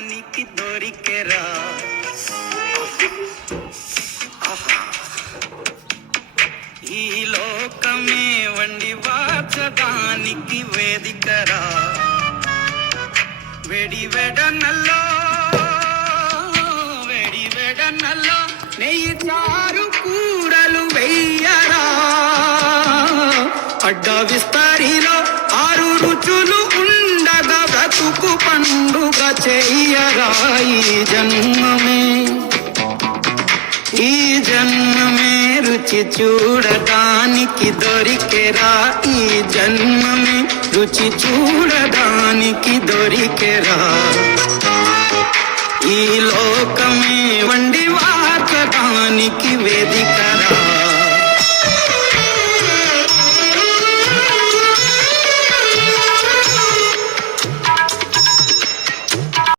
చూడడానికి దొరికెరా ఈ లోకమే వండి వాచడానికి వేదికరా వెడి వెడనల్లో నెయ్యి చారు కూరలు వెయ్యరా అడ్డ విస్తరిలో 6 రుచులు ఉండగా బ్రతుకు పండుగ చెయ్యరా ఈ జన్మమే రుచి చూడడానికి దొరికెరా ఈ జన్మమే రుచి చూడడానికి దొరికెరా